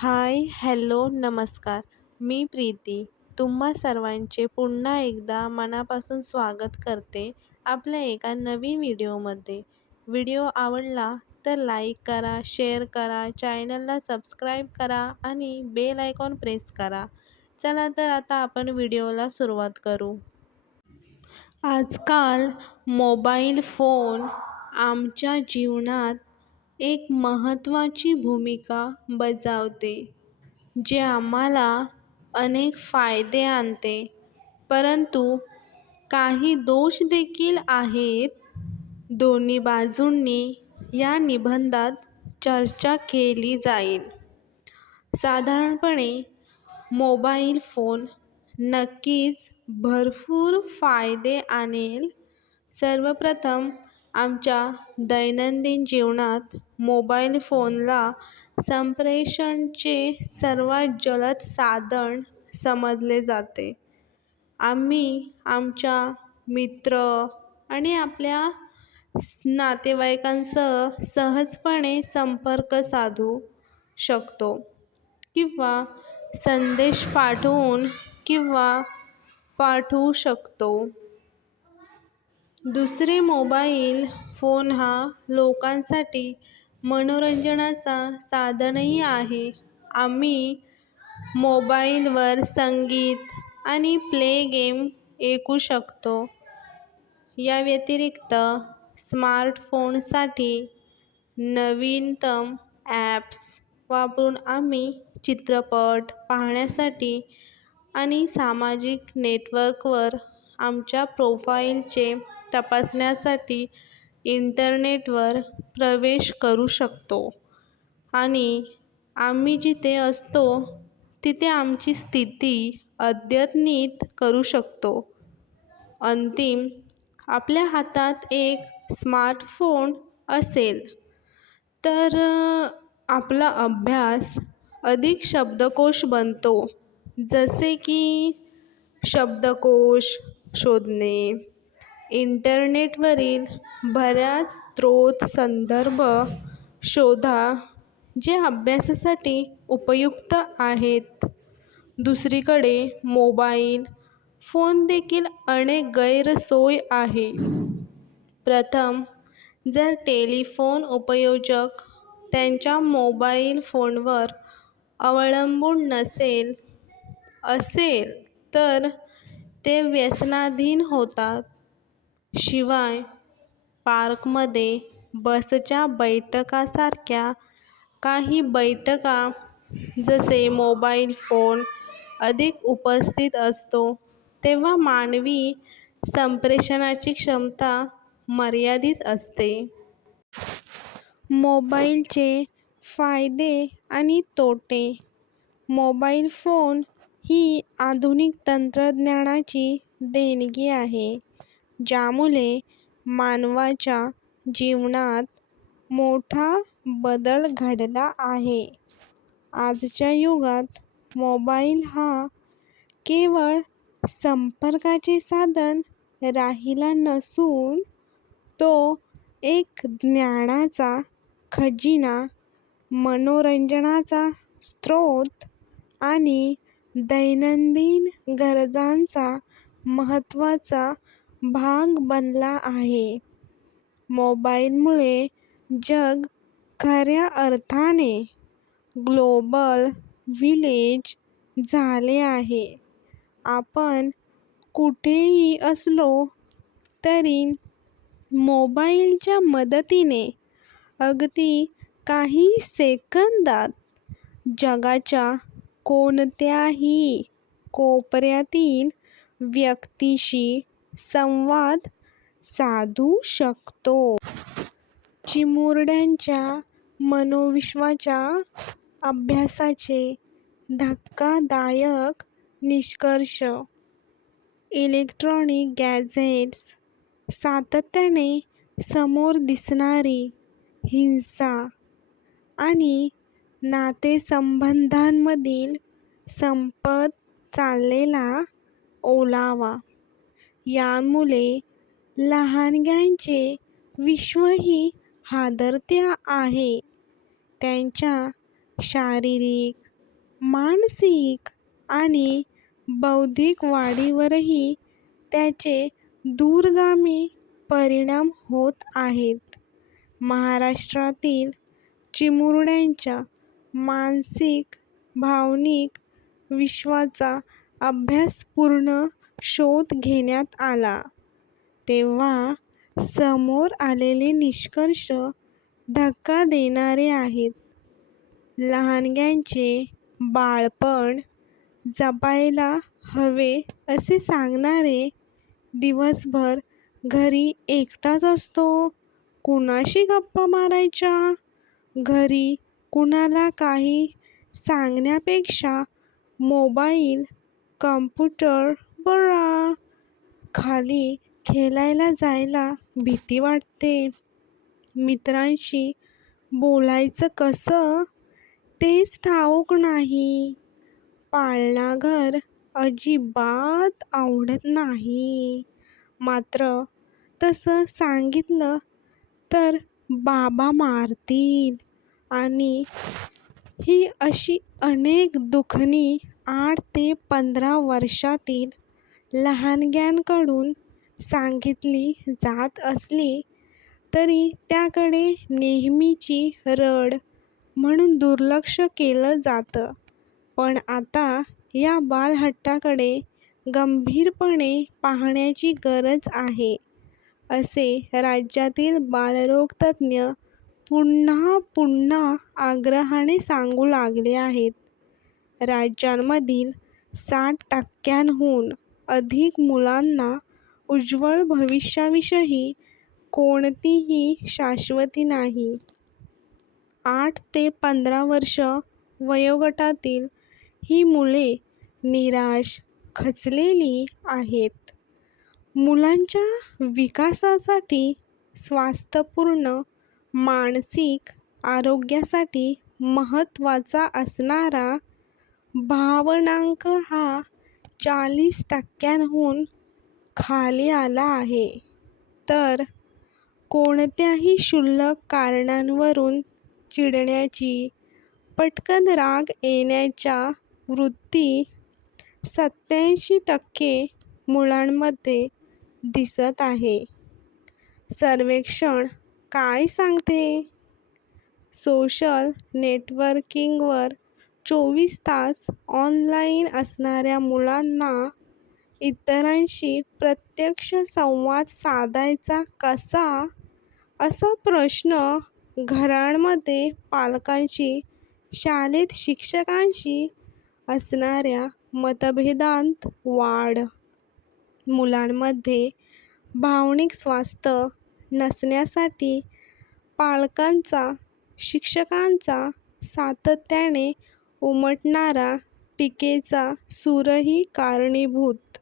हाय, hello, नमस्कार. मी प्रीती. तुम्हा सर्वांचे पुन्हा एकदा मनापासून स्वागत करते आपल्या एका नवीन व्हिडिओमध्ये. व्हिडिओ आवडला तर लाईक करा, शेअर करा, चॅनलला सबस्क्राईब करा आणि बेल आयकॉन प्रेस करा. चला तर आता आपण व्हिडिओला सुरुवात करू. आजकाल मोबाईल फोन आमच्या जीवनात एक महत्त्वाची भूमिका बजावते, जे आम्हाला अनेक फायदे आणते, परंतु काही दोष देखील आहेत. दोन्ही बाजूंनी या निबंधात चर्चा केली जाईल. साधारणपणे मोबाईल फोन नक्कीच भरपूर फायदे आणेल. सर्वप्रथम आमच्या दैनंदिन जीवनात मोबाईल फोनला संप्रेषणाचे सर्वात जलद साधन समजले जाते. आम्ही आमच्या मित्र आणि आपल्या नातेवाईकांसह सहजपणे संपर्क साधू शकतो किंवा संदेश पाठवू शकतो. दुसरे, मोबाईल फोन हा लोकांसाठी मनोरंजनाचा साधनही आहे. आम्ही मोबाईलवर संगीत आणि प्ले गेम ऐकू शकतो. या व्यतिरिक्त स्मार्टफोनसाठी नवीनतम ॲप्स वापरून आम्ही चित्रपट पाहण्यासाठी आणि सामाजिक नेटवर्कवर आमच्या प्रोफाईलचे तपासण्यासाठी इंटरनेटवर प्रवेश करू शकतो आणि आम्ही जिथे असतो तिथे आमची स्थिती अद्यतनित करू शकतो. अंतिम, आपल्या हातात एक स्मार्टफोन असेल तर आपला अभ्यास अधिक शब्दकोश बनतो, जसे की शब्दकोश शोधणे, इंटरनेटवरील बऱ्याच स्रोत संदर्भ शोधा जे अभ्यासासाठी उपयुक्त आहेत. दुसरीकडे मोबाईल फोन देखील अनेक गैरसोयी आहेत. प्रथम, जर टेलिफोन उपयोजक त्यांच्या मोबाईल फोनवर अवलंबून असेल तर ते व्यसनाधीन होतात. शिवाय पार्कमध्ये बसच्या बैठकांसारख्या काही बैठका जसे मोबाईल फोन अधिक उपस्थित असतो तेव्हा मानवी संप्रेषणाची क्षमता मर्यादित असते. मोबाईलचे फायदे आणि तोटे. मोबाईल फोन ही आधुनिक तंत्रज्ञानाची देणगी आहे, ज्यामुळे मानवाच्या जीवनात मोठा बदल घडला आहे. आजच्या युगात मोबाईल हा केवळ संपर्काचे साधन राहिला नसून तो एक ज्ञानाचा खजिना, मनोरंजनाचा स्रोत आणि दैनंदिन गरजांचा महत्त्वाचा भाग बनला आहे. मोबाईलमुळे जग खऱ्या अर्थाने ग्लोबल व्हिलेज झाले आहे. आपण कुठेही असलो तरी मोबाईलच्या मदतीने अगदी काही सेकंदात जगाच्या कोणत्याही कोपऱ्यातील व्यक्तीशी संवाद साधू शकतो. चिमुरड्यांच्या मनोविश्वाच्या अभ्यासाचे धक्कादायक निष्कर्ष. इलेक्ट्रॉनिक गॅझेट्स सातत्याने समोर दिसणारी हिंसा आणि नातेसंबंधांमधील संपत चाललेला ओलावा यामुळे लहानग्यांचे विश्वही हादरते आहे. त्यांच्या शारीरिक मानसिक आणि बौद्धिक वाढीवरही त्याचे दूरगामी परिणाम होत आहेत. महाराष्ट्रातील चिमुरड्यांच्या मानसिक, भावनिक विश्वाचा अभ्यासपूर्ण शोध घेण्यात आला, तेव्हा समोर आलेले निष्कर्ष धक्का देणारे आहेत. लहानग्यांचे बाळपण जपायला हवे असे सांगणारे दिवसभर घरी एकटाच असतो. कुणाशी गप्पा मारायच्या? घरी कुणाला काही सांगण्यापेक्षा मोबाईल, कॉम्प्युटर बघा. खाली खेळायला जायला भीती वाटते. मित्रांशी बोलायचं कसं तेच ठाऊक नाही. पाळणाघर अजिबात आवडत नाही. मात्र तसं सांगितलं तर बाबा मारतील आणि ही अशी अनेक दुखणी 8 ते 15 वर्षातील लहानग्यांकडून सांगितली जात असली तरी त्याकडे नेहमीची रड म्हणून दुर्लक्ष केलं जातं. पण आता या बालहट्टाकडे गंभीरपणे पाहण्याची गरज आहे, असे राज्यातील बालरोगतज्ज्ञ पुन्हा पुन्हा आग्रहाने सांगू लागले आहेत. राज्यामधील 60% अधिक मुलांना उज्ज्वल भविष्याविषयी कोणतीही शाश्वती नाही. 8 ते 15 वर्ष वयोगटातील ही मुले निराश, खचलेली आहेत. मुलांच्या विकासासाठी, स्वास्थ्यपूर्ण मानसिक आरोग्यासाठी महत्त्वाचा असणारा भावनांक हा 40% खाली आला आहे. तर कोणत्याही क्षुल्लक कारणांवरून चिडण्याची, पटकन राग येण्याच्या वृत्ती 87% मुलांमध्ये दिसत आहे. सर्वेक्षण काय सांगते? सोशल नेटवर्किंगवर 24 तास ऑनलाईन असणाऱ्या मुलांना इतरांशी प्रत्यक्ष संवाद साधायचा कसा, असा प्रश्न घरांमध्ये पालकांशी, शाळेत शिक्षकांशी असणाऱ्या मतभेदांत वाढ. मुलांमध्ये भावनिक स्वास्थ्य नसण्यासाठी पालकांचा, शिक्षकांचा सातत्याने उमटणारा टीकेचा सूरही कारणीभूत.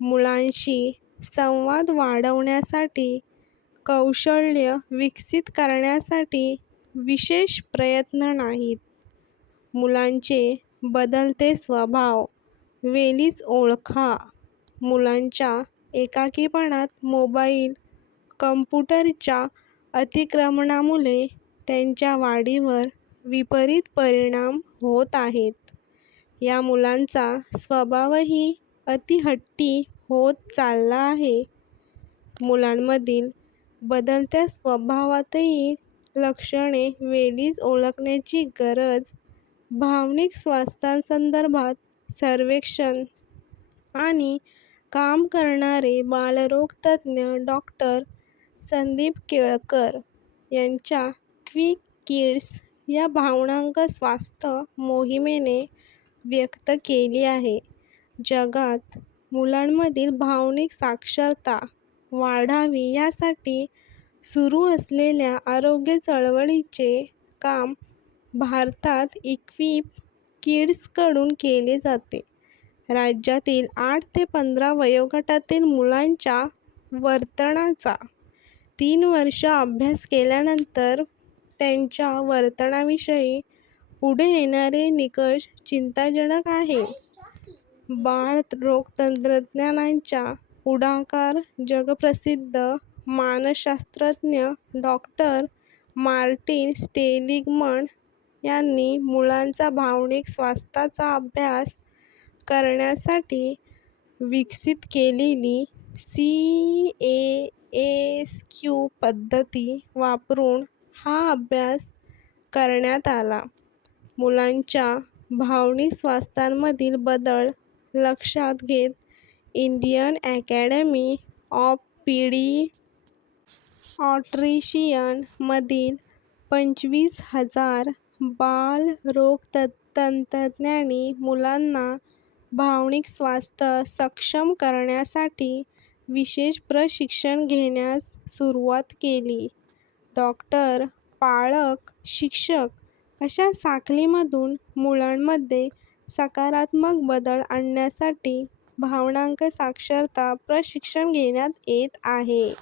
मुलांशी संवाद वाढवण्यासाठी, कौशल्य विकसित करण्यासाठी विशेष प्रयत्न नाहीत. मुलांचे बदलते स्वभाव वेळीच ओळखा. मुलांच्या एकाकीपणात मोबाईल, कॉम्प्युटरच्या अतिक्रमणामुळे त्यांच्या वाढीवर विपरीत परिणाम होत आहेत. या मुलांचा स्वभावही अतिहट्टी होत चालला आहे. मुलांमधील बदलत्या स्वभावातही लक्षणे वेळीच ओळखण्याची गरज. भावनिक स्वास्थ्यासंदर्भात सर्वेक्षण आणि काम करणारे बालरोगतज्ज्ञ डॉक्टर संदीप केळकर यांच्या क्विक किड्स या भावनांक स्वास्थ्य मोहिमेने व्यक्त केली आहे. जगात मुलांमधील भावनिक साक्षरता वाढावी यासाठी सुरू असलेल्या आरोग्य चळवळीचे काम भारतात इक्विप किड्सकडून केले जाते. राज्यातील 8 ते 15 वयोगटातील मुलांच्या वर्तनाचा 3 वर्ष अभ्यास केल्यानंतर त्यांच्या वर्तनाविषयी पुढे येणारे निकष चिंताजनक आहे. बालरोगतज्ज्ञांचा पुढाकार जगप्रसिद्ध मानसशास्त्रज्ञ डॉक्टर मार्टिन सेलिग्मन यांनी मुलांचा भावनिक स्वास्थ्याचा अभ्यास करण्यासाठी विकसित केलेली CASQ पद्धती वापरून हा अभ्यास करण्यात आला. मुलांच्या भावनिक स्वास्थ्यामधील बदल लक्षात घेत इंडियन अकॅडमी ऑफ पीडियाट्रिशियन मधील 25,000 बालरोगतज्ज्ञांनी मुलांना भावनिक स्वास्थ्य सक्षम करण्यासाठी विशेष प्रशिक्षण घेण्यास सुरुवात केली. डॉक्टर, पालक, शिक्षक अशा साखळीमधून मुलांमध्ये सकारात्मक बदल आणण्यासाठी भावनांक साक्षरता प्रशिक्षण घेण्यात येत आहे.